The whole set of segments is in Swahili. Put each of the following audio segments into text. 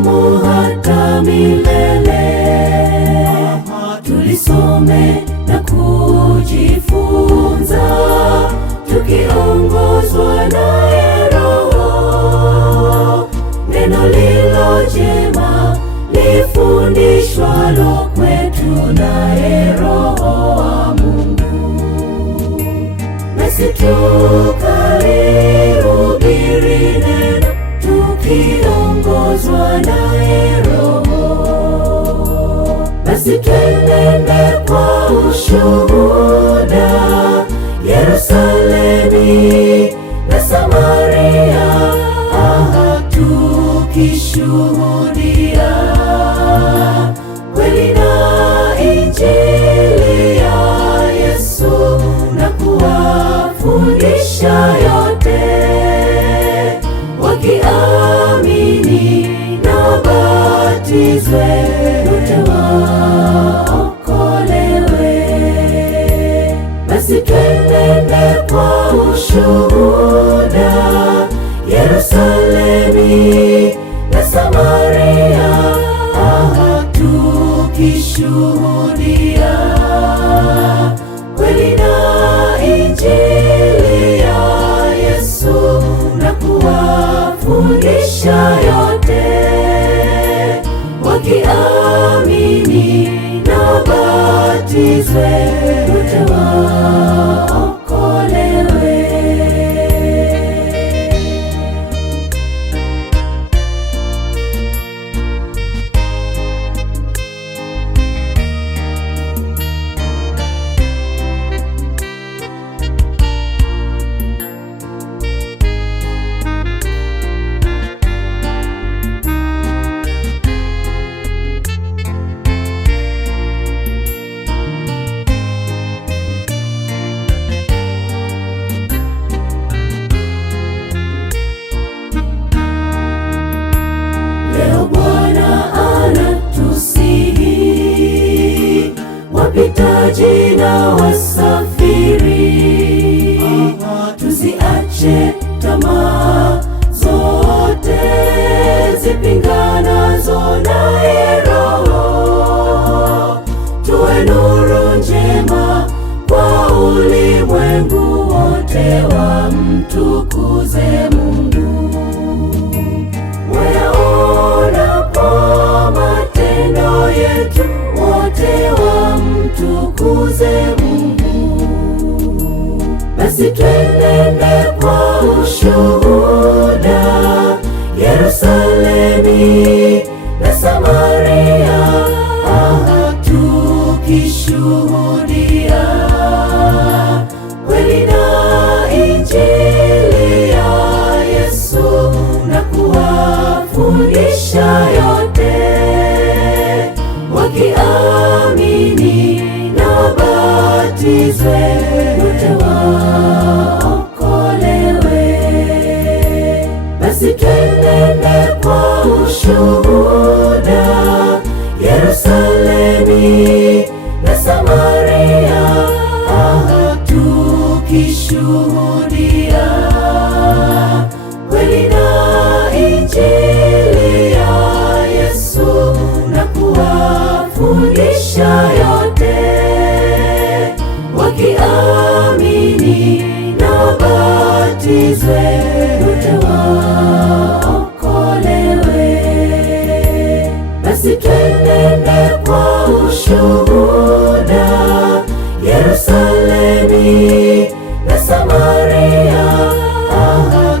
litadumu hata milele. Tulisome na kujifunza, tukiongozwa naye Roho. Neno lilo jema lifundishwalo kwetu naye Roho wa Mungu, nasi tukalihubiri neno tukiongozwa naye Roho. Basi twenende kwa ushuhuda Yerusalemu na Samaria, tukishuhudia kweli na Injili ya Yesu na kuwafundisha yote, wakiamini na wabatizwe wote waokolewe. Basi twenende kwa ushuhuda Yerusalemu na Samaria, tukishuhudia kweli na Injili ya Yesu na kuwafundisha yote, wakiamini na wabatizwe wote waokolewe. Wapitaji na wasafiri, tusiache tamaa zote zipinganazo naye Roho. Tuwe nuru njema kwa ulimwengu wote, wamtukuze Mungu. Wayaonapo matendo yetu, wote wamtukuze Mungu. Basi twenende kwa ushuhuda Yerusalemu na Samaria, tukishuhudia kweli na Injili ya Yesu na kuwafundisha yote, wakiamini na wabatizwe wote waokolewe. Basi twenende kwa ushuhuda Yerusalemu na Samaria, tukishuhudia kweli na Injili ya Yesu na kuwafundisha yote, wakiamini na wabatizwe wote waokolewe. Basi twenende kwa ushuhuda Yerusalemu na Samaria,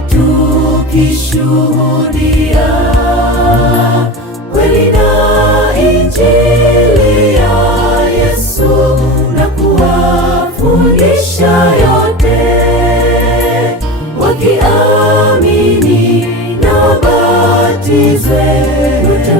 tukishuhudia kweli na Injili ya Yesu na kuwafundisha yote, wakiamini na wabatizwe wote